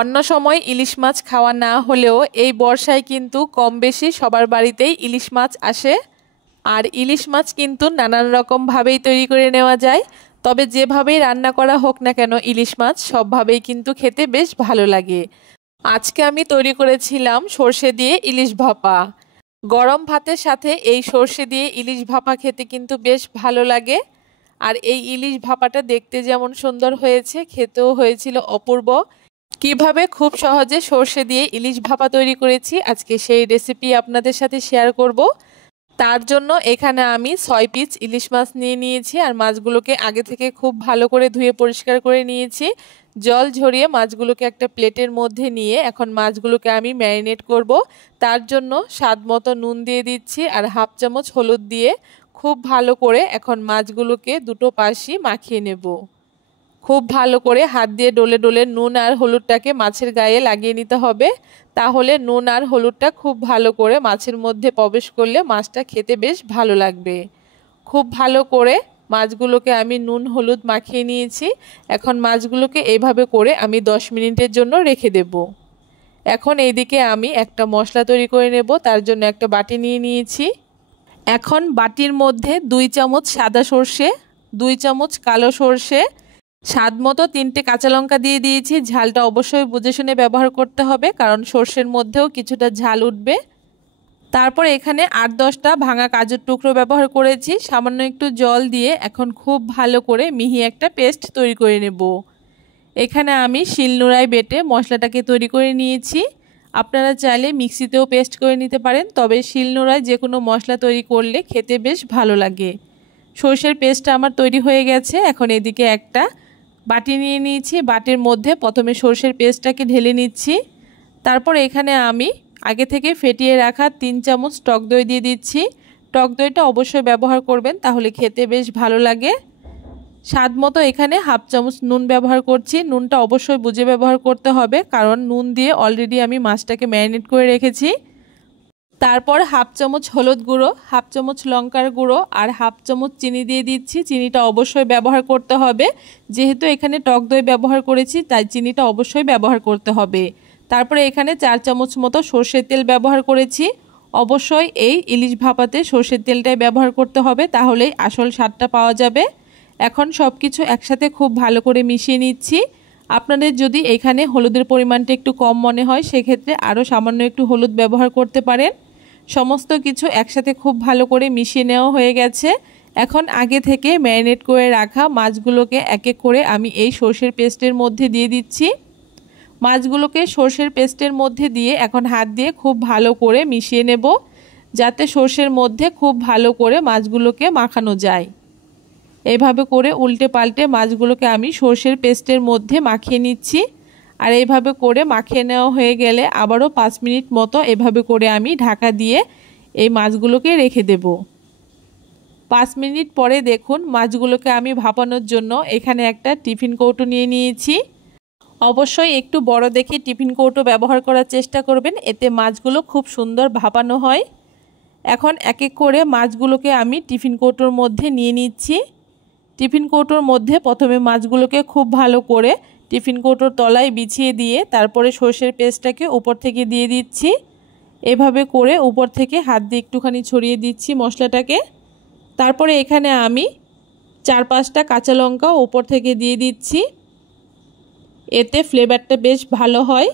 অন্য সময় ইলিশ মাছ খাওয়া না হলেও এই বর্ষায় কিন্তু কম বেশি সবার বাড়িতেই ইলিশ মাছ আসে। আর ইলিশ মাছ কিন্তু নানান রকমভাবেই তৈরি করে নেওয়া যায়, তবে যেভাবেই রান্না করা হোক না কেন ইলিশ মাছ সবভাবেই কিন্তু খেতে বেশ ভালো লাগে। আজকে আমি তৈরি করেছিলাম সর্ষে দিয়ে ইলিশ ভাপা। গরম ভাতের সাথে এই সর্ষে দিয়ে ইলিশ ভাপা খেতে কিন্তু বেশ ভালো লাগে। আর এই ইলিশ ভাপাটা দেখতে যেমন সুন্দর হয়েছে, খেতেও হয়েছিল অপূর্ব। কিভাবে খুব সহজে সর্ষে দিয়ে ইলিশ ভাপা তৈরি করেছি আজকে সেই রেসিপি আপনাদের সাথে শেয়ার করব। তার জন্য এখানে আমি 6 পিস ইলিশ মাছ নিয়ে নিয়েছি আর মাছগুলোকে আগে থেকে খুব ভালো করে ধুয়ে পরিষ্কার করে নিয়েছি। জল ঝরিয়ে মাছগুলোকে একটা প্লেটের মধ্যে নিয়ে এখন মাছগুলোকে আমি ম্যারিনেট করব। তার জন্য স্বাদ মতো নুন দিয়ে দিচ্ছি আর হাফ চামচ হলুদ দিয়ে খুব ভালো করে এখন মাছগুলোকে দুটো পাশই মাখিয়ে নেব। খুব ভালো করে হাত দিয়ে ডলে ডলে নুন আর হলুদটাকে মাছের গায়ে লাগিয়ে নিতে হবে, তাহলে নুন আর হলুদটা খুব ভালো করে মাছের মধ্যে প্রবেশ করলে মাছটা খেতে বেশ ভালো লাগবে। খুব ভালো করে মাছগুলোকে আমি নুন হলুদ মাখিয়ে নিয়েছি। এখন মাছগুলোকে এইভাবে করে আমি 10 মিনিটের জন্য রেখে দেব। এখন এইদিকে আমি একটা মশলা তৈরি করে নেব, তার জন্য একটা বাটি নিয়ে নিয়েছি। এখন বাটির মধ্যে 2 চামচ সাদা সর্ষে, 2 চামচ কালো সর্ষে, স্বাদ মতো 3টে কাঁচা লঙ্কা দিয়ে দিয়েছি। ঝালটা অবশ্যই বুঝে শুনে ব্যবহার করতে হবে, কারণ সর্ষের মধ্যেও কিছুটা ঝাল উঠবে। তারপর এখানে 8-10টা ভাঙা কাজুর টুকরো ব্যবহার করেছি। সামান্য একটু জল দিয়ে এখন খুব ভালো করে মিহি একটা পেস্ট তৈরি করে নেব। এখানে আমি শিলনোড়ায় বেটে মশলাটাকে তৈরি করে নিয়েছি। আপনারা চাইলে মিক্সিতেও পেস্ট করে নিতে পারেন, তবে শিলনোড়ায় যে কোনো মশলা তৈরি করলে খেতে বেশ ভালো লাগে। সর্ষের পেস্টটা আমার তৈরি হয়ে গেছে। এখন এদিকে একটা বাটি নিয়ে নিয়েছি, বাটির মধ্যে প্রথমে সর্ষের পেস্টটাকে ঢেলে নিচ্ছি। তারপর এখানে আমি আগে থেকে ফেটিয়ে রাখা 3 চামচ টক দই দিয়ে দিচ্ছি। টক দইটা অবশ্যই ব্যবহার করবেন, তাহলে খেতে বেশ ভালো লাগে। স্বাদ মতো এখানে হাফ চামচ নুন ব্যবহার করছি। নুনটা অবশ্যই বুঝে ব্যবহার করতে হবে, কারণ নুন দিয়ে অলরেডি আমি মাছটাকে ম্যারিনেট করে রেখেছি। তারপর হাফ চামচ হলুদ গুঁড়ো, হাফ চামচ লঙ্কার গুঁড়ো আর হাফ চামচ চিনি দিয়ে দিচ্ছি। চিনিটা অবশ্যই ব্যবহার করতে হবে, যেহেতু এখানে টক দই ব্যবহার করেছি তাই চিনিটা অবশ্যই ব্যবহার করতে হবে। তারপরে এখানে 4 চামচ মতো সর্ষের তেল ব্যবহার করেছি। অবশ্যই এই ইলিশ ভাপাতে সর্ষের তেলটাই ব্যবহার করতে হবে, তাহলেই আসল স্বাদটা পাওয়া যাবে। এখন সব কিছু একসাথে খুব ভালো করে মিশিয়ে নিচ্ছি। আপনাদের যদি এখানে হলুদের পরিমাণটা একটু কম মনে হয় সেক্ষেত্রে আরও সামান্য একটু হলুদ ব্যবহার করতে পারেন। সমস্ত কিছু একসাথে খুব ভালো করে মিশিয়ে নেওয়া হয়ে গেছে। এখন আগে থেকে ম্যারিনেট করে রাখা মাছগুলোকে এক এক করে আমি এই সর্ষের পেস্টের মধ্যে দিয়ে দিচ্ছি। মাছগুলোকে সর্ষের পেস্টের মধ্যে দিয়ে এখন হাত দিয়ে খুব ভালো করে মিশিয়ে নেব, যাতে সর্ষের মধ্যে খুব ভালো করে মাছগুলোকে মাখানো যায়। এইভাবে করে উল্টে পাল্টে মাছগুলোকে আমি সর্ষের পেস্টের মধ্যে মাখিয়ে নিচ্ছি। আর এইভাবে করে মাখিয়ে নেওয়া হয়ে গেলে আবারও 5 মিনিট মতো এভাবে করে আমি ঢাকা দিয়ে এই মাছগুলোকে রেখে দেব। 5 মিনিট পরে দেখুন মাছগুলোকে আমি ভাপানোর জন্য এখানে একটা টিফিন কৌটো নিয়ে নিয়েছি। অবশ্যই একটু বড় দেখে টিফিন কৌটো ব্যবহার করার চেষ্টা করবেন, এতে মাছগুলো খুব সুন্দর ভাপানো হয়। এখন এক এক করে মাছগুলোকে আমি টিফিন কৌটোর মধ্যে নিয়ে নিচ্ছি। টিফিন কৌটোর মধ্যে প্রথমে মাছগুলোকে খুব ভালো করে টিফিন কৌটোর তলায় বিছিয়ে দিয়ে তারপরে সর্ষের পেস্টটাকে উপর থেকে দিয়ে দিচ্ছি। এভাবে করে উপর থেকে হাত দিয়ে একটুখানি ছড়িয়ে দিচ্ছি মশলাটাকে। তারপরে এখানে আমি 4-5টা কাঁচা লঙ্কা উপর থেকে দিয়ে দিচ্ছি, এতে ফ্লেভারটা বেশ ভালো হয়।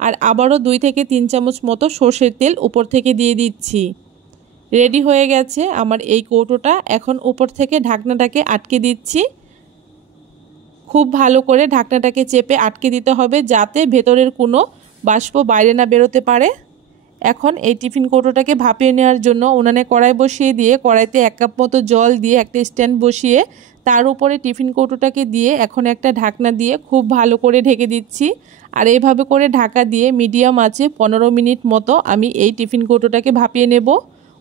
আর আবারও 2 থেকে 3 চামচ মতো সর্ষের তেল উপর থেকে দিয়ে দিচ্ছি। রেডি হয়ে গেছে আমার এই কৌটোটা। এখন উপর থেকে ঢাকনাটাকে আটকে দিচ্ছি। খুব ভালো করে ঢাকনাটাকে চেপে আটকে দিতে হবে, যাতে ভেতরের কোনো বাষ্প বাইরে না বেরোতে পারে। এখন এই টিফিন কৌটোটাকে ভাপিয়ে নেওয়ার জন্য উনানে কড়াই বসিয়ে দিয়ে কড়াইতে 1 কাপ মতো জল দিয়ে একটা স্ট্যান্ড বসিয়ে তার উপরে টিফিন কৌটোটাকে দিয়ে এখন একটা ঢাকনা দিয়ে খুব ভালো করে ঢেকে দিচ্ছি। আর এইভাবে করে ঢাকা দিয়ে মিডিয়াম আঁচে 15 মিনিট মতো আমি এই টিফিন কৌটোটাকে ভাপিয়ে নেব।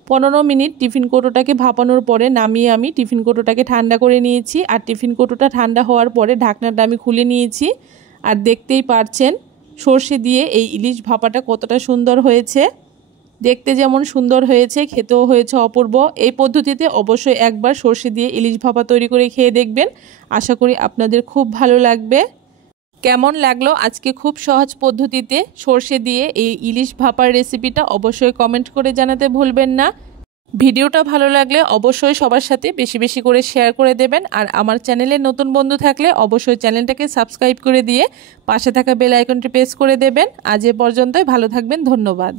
15 মিনিট টিফিন কৌটোটাকে ভাপানোর পরে নামিয়ে আমি টিফিন কৌটোটাকে ঠান্ডা করে নিয়েছি। আর টিফিন কৌটোটা ঠান্ডা হওয়ার পরে ঢাকনাটা আমি খুলে নিয়েছি। আর দেখতেই পারছেন সর্ষে দিয়ে এই ইলিশ ভাপাটা কতটা সুন্দর হয়েছে। দেখতে যেমন সুন্দর হয়েছে, খেতেও হয়েছে অপূর্ব। এই পদ্ধতিতে অবশ্যই একবার সর্ষে দিয়ে ইলিশ ভাপা তৈরি করে খেয়ে দেখবেন, আশা করি আপনাদের খুব ভালো লাগবে। কেমন লাগলো আজকে খুব সহজ পদ্ধতিতে সর্ষে দিয়ে এই ইলিশ ভাপার রেসিপিটা অবশ্যই কমেন্ট করে জানাতে ভুলবেন না। ভিডিওটা ভালো লাগলে অবশ্যই সবার সাথে বেশি বেশি করে শেয়ার করে দেবেন। আর আমার চ্যানেলে নতুন বন্ধু থাকলে অবশ্যই চ্যানেলটাকে সাবস্ক্রাইব করে দিয়ে পাশে থাকা বেল আইকনটি প্রেস করে দেবেন। আজ এ পর্যন্তই, ভালো থাকবেন, ধন্যবাদ।